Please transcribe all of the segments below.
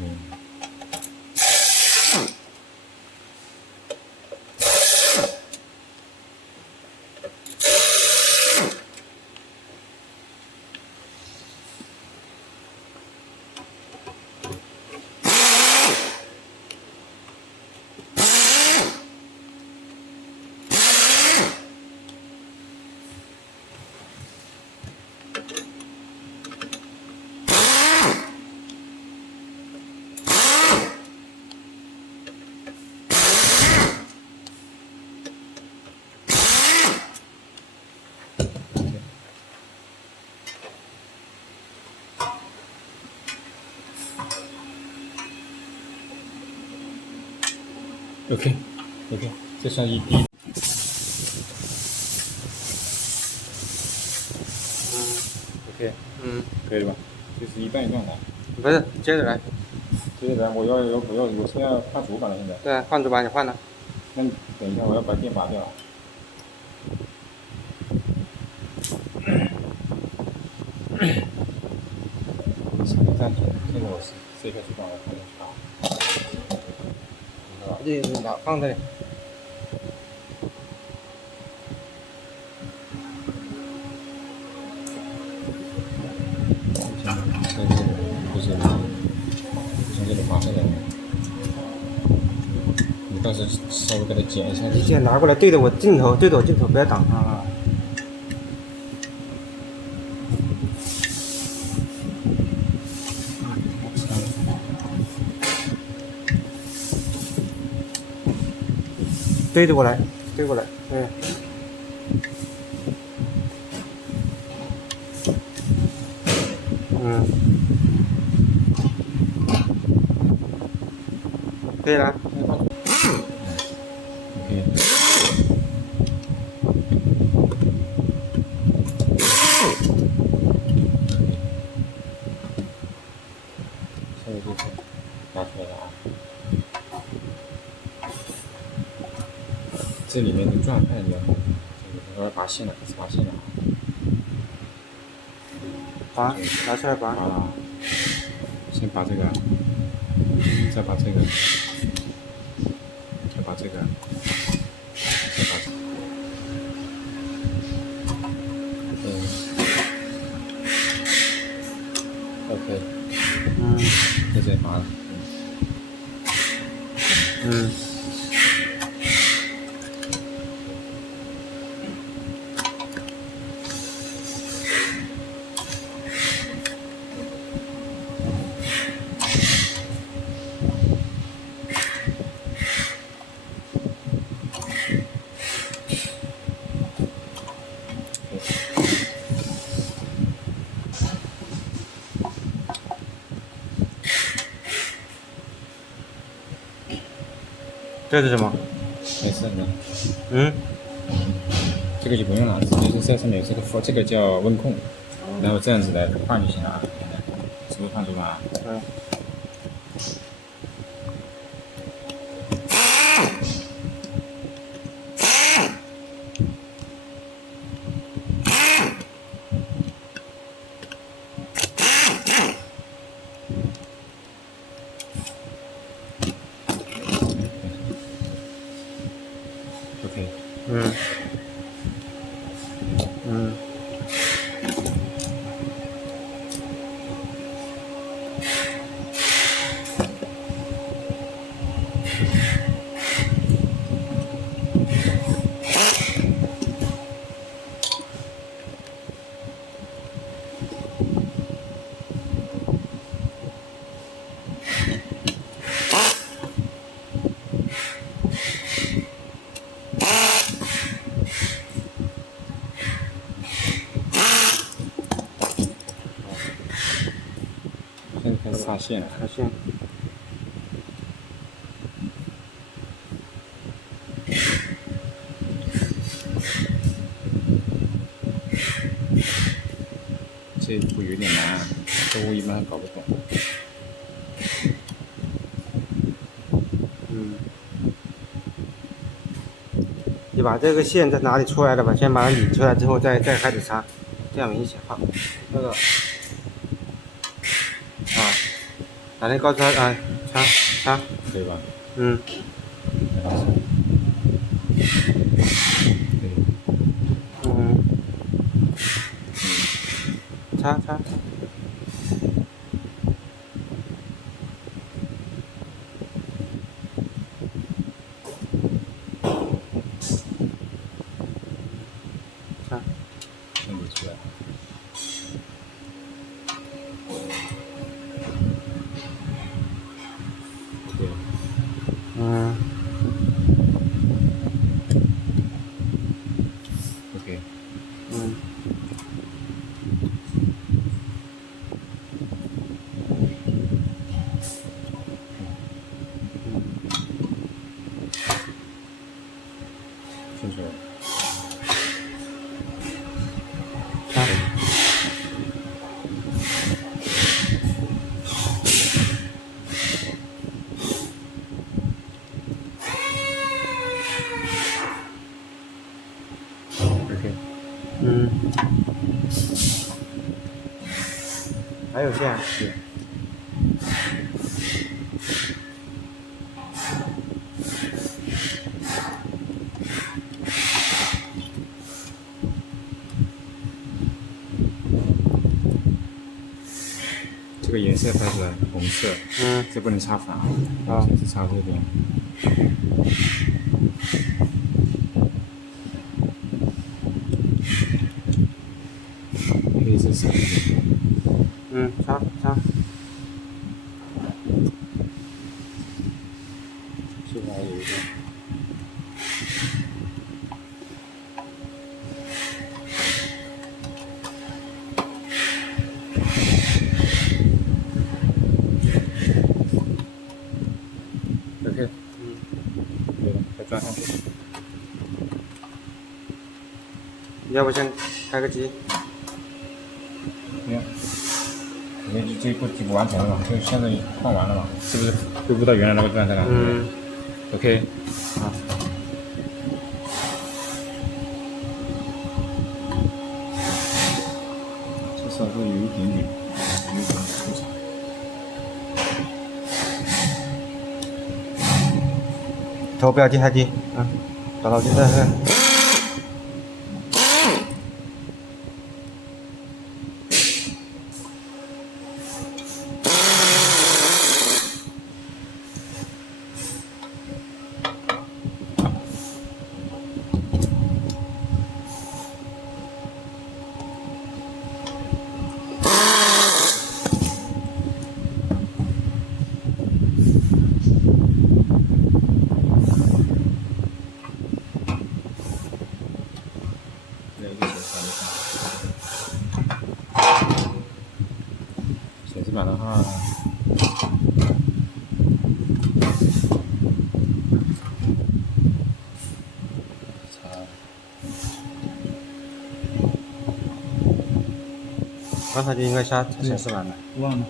嗯。OK， 这算一滴。OK， 可以了吧？这是一半一半的。不是，接着来。接着来，我是要换主板了，现在。对啊，换主板，你换了。那你等一下，我要把电拔掉。暂停，现在我试一下主板，我看一下。这放这里。不是这个麻烦的。你到时候稍微给它剪一下。你先拿过来，对着我镜头，不要挡啊。对着过来，对过来，可以了。现在就是拿出来了啊。这里面的转盘你要看，我要拔线了，拔线了。拔，拿出来拔。拔了，先拔这个，再拔这个，再拔这个，再拔这个。OK。这再拔。这是什么？没事的。这个就不用了，直接是在上面有这个叫温控，然后这样子来换就行了啊。是不是换主板啊？OK。现在开始插线了。插线。这一步有点难，客户一般搞不懂。你把这个线在哪里出来的吧，先把它理出来之后再开始插，这样明显。好，那个把那高出来啊，擦，可以吧？嗯，然后对，嗯，擦，先理出来。对，嗯 OK，嗯，清楚了。擦，OK，嗯，还有线，是。这个颜色拍出来，红色，嗯，这不能插反啊，好是插这边。黑色插这边。嗯，擦，这边还有一个。OK，嗯，对了，再装上去。要不先开个机，没有，这步题不完成了嘛？就现在换完了嘛？是不是恢复到原来那个状态了？嗯， OK，好，这稍微有一点点，出彩。头不要低太低，嗯，找到就在这。显示板的话，刚才就应该下显示板的。忘了。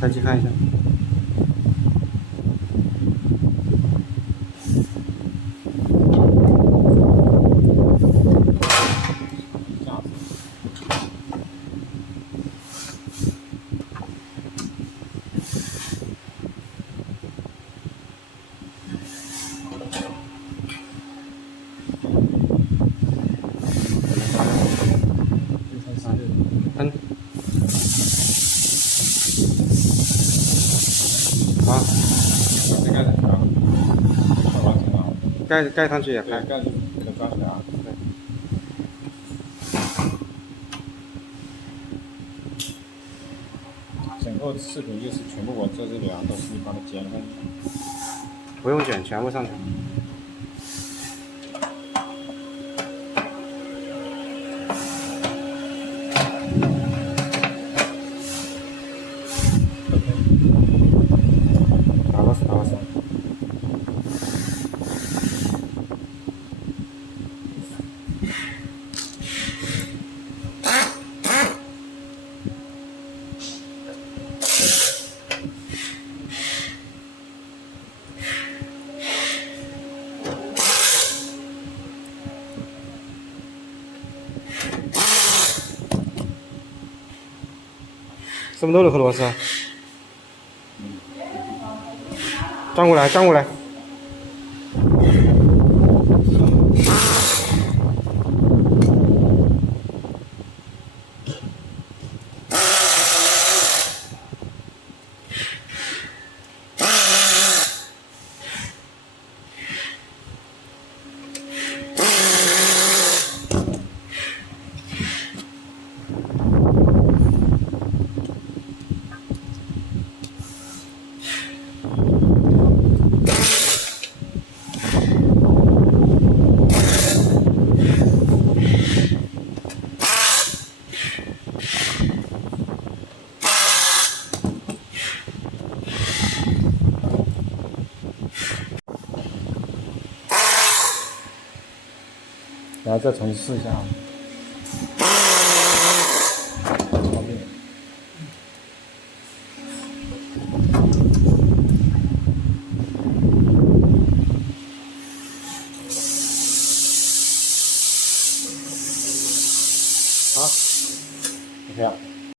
开机看一下。嗯，好，这盖上去啊，快完成了。盖上去也对，开。盖住给它装起来啊。整个视频就是全部我在这里啊，都是你帮它剪上去。不用卷，全部上去。打个死。什么都能和螺丝。转过来，转过来。然后再重试一下。